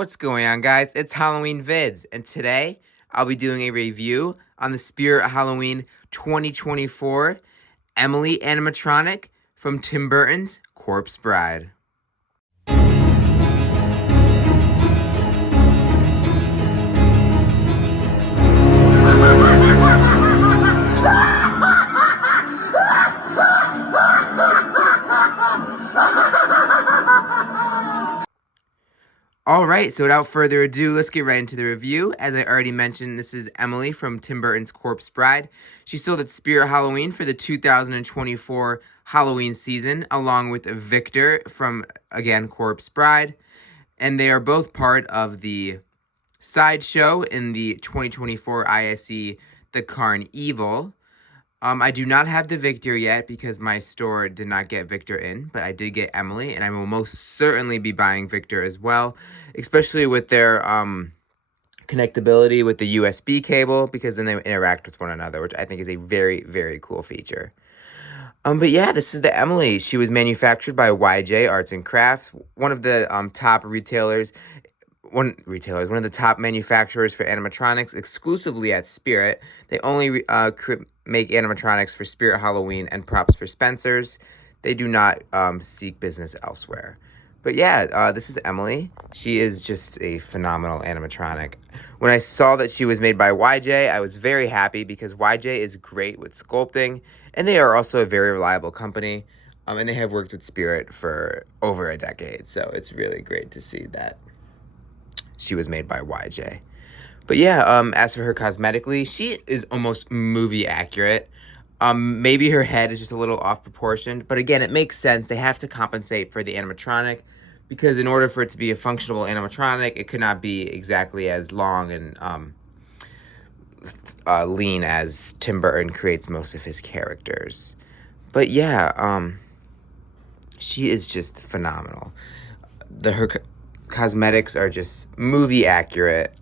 What's going on, guys? It's Halloween Vids, and today I'll be doing a review on the Spirit Halloween 2024 Emily Animatronic from Tim Burton's Corpse Bride. Alright, so without further ado, let's get right into the review. As I already mentioned, this is Emily from Tim Burton's Corpse Bride. She sold at Spirit Halloween for the 2024 Halloween season, along with Victor from, again, Corpse Bride. And they are both part of the sideshow in the 2024 ISE The Carnival. I do not have the Victor yet because my store did not get Victor in, but I did get Emily, and I will most certainly be buying Victor as well, especially with their connectability with the USB cable, because then they interact with one another, which I think is a very, very cool feature. But yeah, this is the Emily. She was manufactured by YJ Arts and Crafts, one of the top retailers. One of the top manufacturers for animatronics exclusively at Spirit. They only make animatronics for Spirit Halloween and props for Spencer's. They do not seek business elsewhere. But yeah, this is Emily. She is just a phenomenal animatronic. When I saw that she was made by YJ, I was very happy because YJ is great with sculpting, and they are also a very reliable company. And they have worked with Spirit for over a decade, so it's really great to see that she was made by YJ. But yeah, as for her cosmetically, she is almost movie accurate. Maybe her head is just a little off proportioned, but again, it makes sense. They have to compensate for the animatronic, because in order for it to be a functional animatronic, it could not be exactly as long and lean as Tim Burton creates most of his characters. But yeah, she is just phenomenal. Her cosmetics are just movie accurate.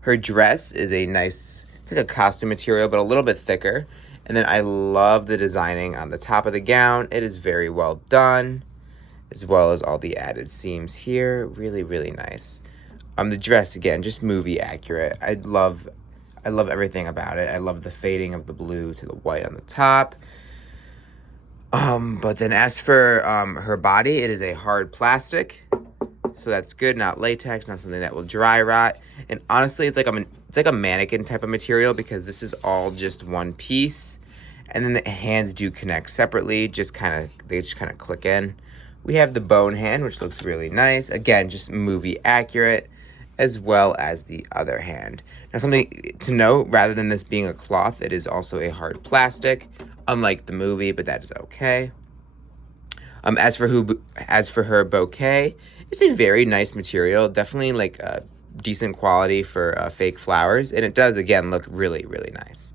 Her dress is a nice, it's like a costume material, but a little bit thicker. And then I love the designing on the top of the gown. It is very well done, as well as all the added seams here. Really, really nice. The dress, again, just movie accurate. I love everything about it. I love the fading of the blue to the white on the top. But then as for her body, it is a hard plastic. So that's good, not latex, not something that will dry rot. And honestly, it's like a mannequin type of material, because this is all just one piece. And then the hands do connect separately, they just kind of click in. We have the bone hand, which looks really nice. Again, just movie accurate, as well as the other hand. Now, something to note, rather than this being a cloth, it is also a hard plastic, unlike the movie, but that is okay. As for her bouquet, it's a very nice material, definitely like decent quality for fake flowers, and it does, again, look really, really nice.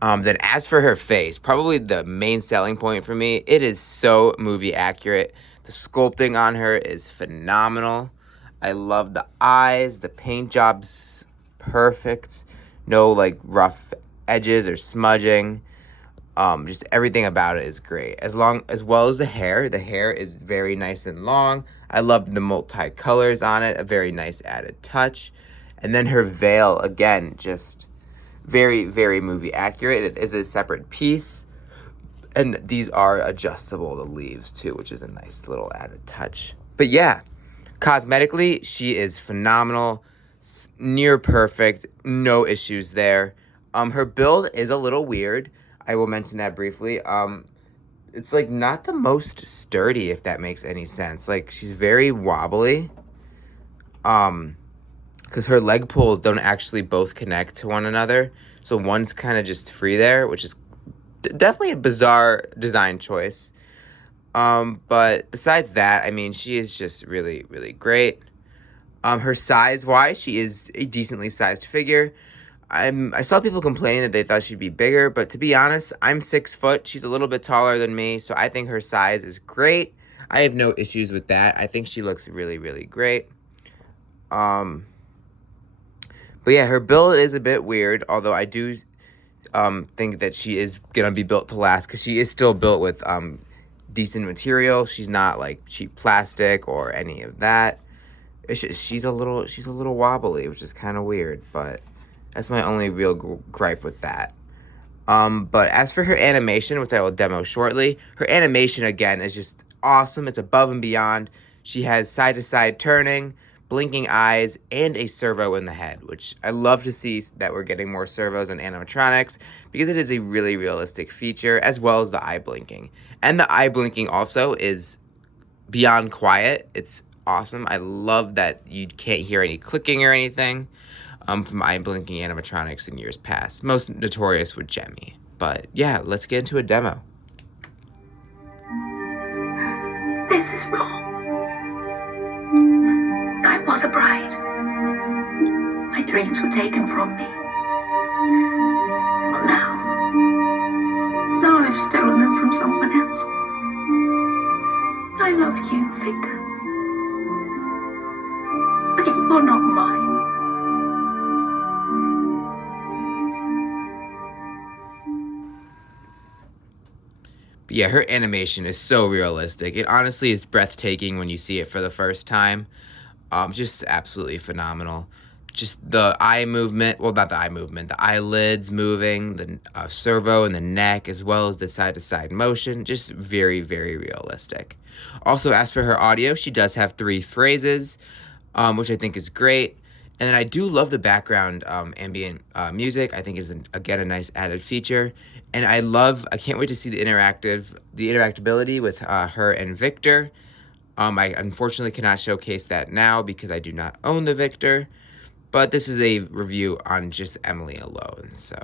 Then as for her face, probably the main selling point for me, it is so movie accurate. The sculpting on her is phenomenal. I love the eyes, the paint job's perfect, no like rough edges or smudging. Just everything about it is great. As well as the hair is very nice and long. I love the multi-colors on it, a very nice added touch. And then her veil, again, just very, very movie accurate. It is a separate piece, and these are adjustable, the leaves too, which is a nice little added touch. But yeah, cosmetically, she is phenomenal, near perfect, no issues there. Her build is a little weird. I will mention that briefly. It's like not the most sturdy, if that makes any sense. Like, she's very wobbly. Because her leg pulls don't actually both connect to one another. So one's kind of just free there, which is definitely a bizarre design choice. But besides that, I mean, she is just really, really great. Her size-wise, she is a decently sized figure. I saw people complaining that they thought she'd be bigger, but to be honest, I'm 6 foot. She's a little bit taller than me, so I think her size is great. I have no issues with that. I think she looks really, really great. But yeah, her build is a bit weird, although I do think that she is gonna be built to last, because she is still built with decent material. She's not like cheap plastic or any of that. It's just, she's a little wobbly, which is kind of weird, but that's my only real gripe with that. But as for her animation, which I will demo shortly, her animation again is just awesome. It's above and beyond. She has side-to-side turning, blinking eyes, and a servo in the head, which I love to see that we're getting more servos in animatronics because it is a really realistic feature, as well as the eye blinking. And the eye blinking also is beyond quiet. It's awesome. I love that you can't hear any clicking or anything from eye blinking animatronics in years past. Most notorious with Jemmy. But yeah, let's get into a demo. This is wrong. I was a bride. My dreams were taken from me. But now I've stolen them from someone else. I love you, Victor. But you're not mine. But yeah, her animation is so realistic. It honestly is breathtaking when you see it for the first time. Just absolutely phenomenal. Just the eye movement, well, not the eye movement, the eyelids moving, the servo in the neck, as well as the side-to-side motion, just very, very realistic. Also, as for her audio, she does have 3 phrases, which I think is great. And then I do love the background ambient music. I think it's, again, a nice added feature. And I can't wait to see the interactability with her and Victor. I unfortunately cannot showcase that now because I do not own the Victor. But this is a review on just Emily alone, so.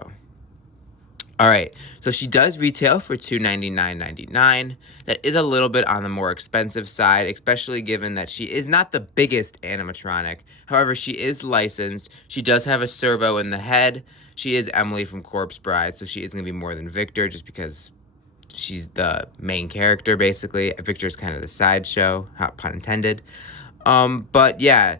Alright, so she does retail for $299.99. That is a little bit on the more expensive side, especially given that she is not the biggest animatronic. However, she is licensed. She does have a servo in the head. She is Emily from Corpse Bride, so she is going to be more than Victor just because she's the main character, basically. Victor's kind of the sideshow, pun intended. But yeah,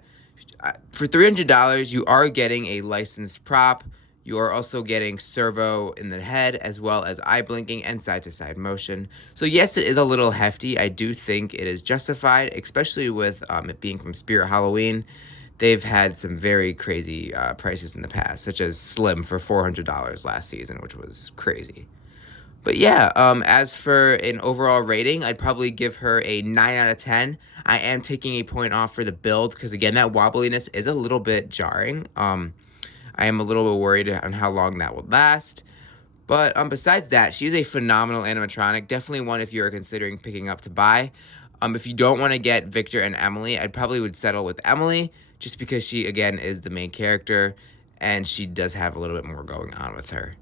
for $300, you are getting a licensed prop. You are also getting servo in the head, as well as eye blinking and side-to-side motion. So yes, it is a little hefty. I do think it is justified, especially with it being from Spirit Halloween. They've had some very crazy prices in the past, such as Slim for $400 last season, which was crazy. But yeah, as for an overall rating, I'd probably give her a 9 out of 10. I am taking a point off for the build because, again, that wobbliness is a little bit jarring. I am a little bit worried on how long that will last. But besides that, she's a phenomenal animatronic. Definitely one if you're considering picking up to buy. If you don't want to get Victor and Emily, I'd probably would settle with Emily just because she, again, is the main character and she does have a little bit more going on with her.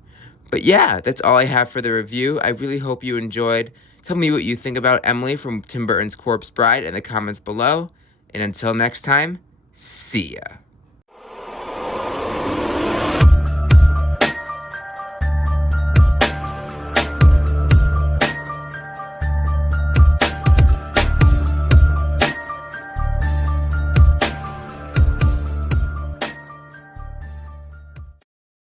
But yeah, that's all I have for the review. I really hope you enjoyed. Tell me what you think about Emily from Tim Burton's Corpse Bride in the comments below. And until next time, see ya.